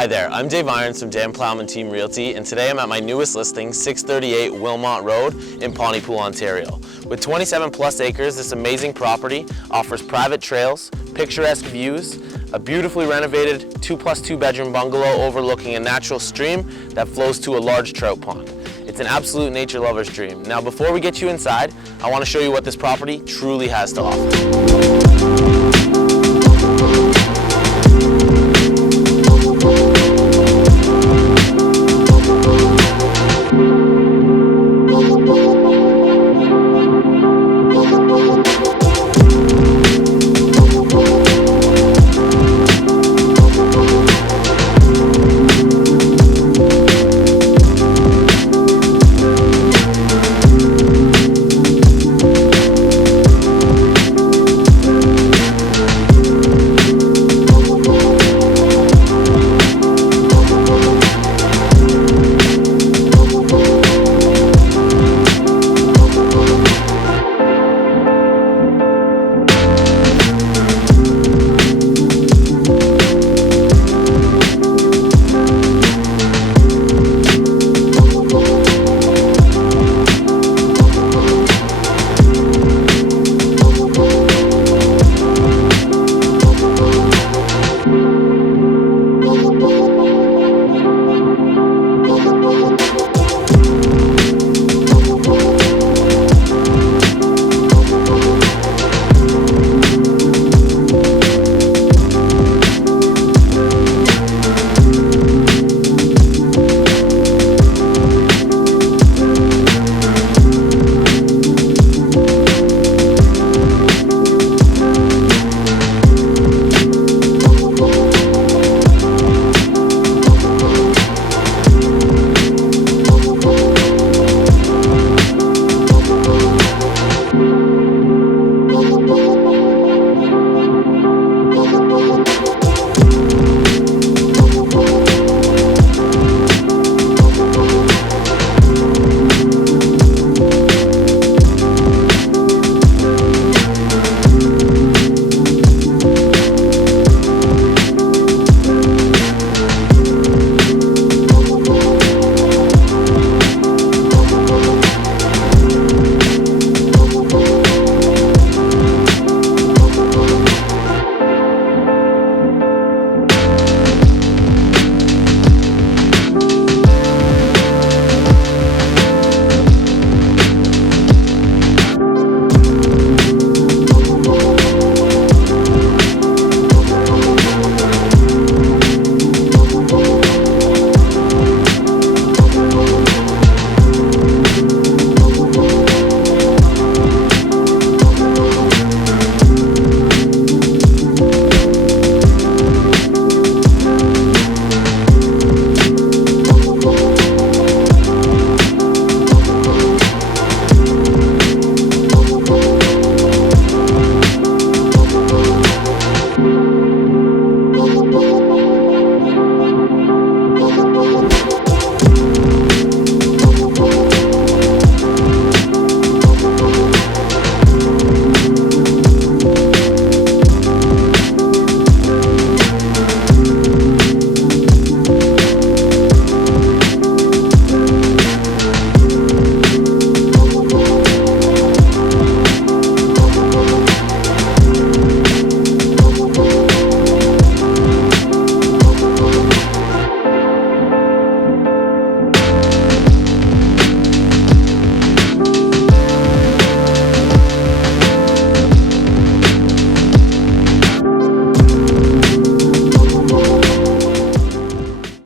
Hi there, I'm Dave Irons from Dan Plowman Team Realty, and today I'm at my newest listing, 638 Wilmont Road in Pontypool, Ontario. With 27 plus acres, this amazing property offers private trails, picturesque views, a beautifully renovated 2+2 bedroom bungalow overlooking a natural stream that flows to a large trout pond. It's an absolute nature lover's dream. Now before we get you inside, I want to show you what this property truly has to offer.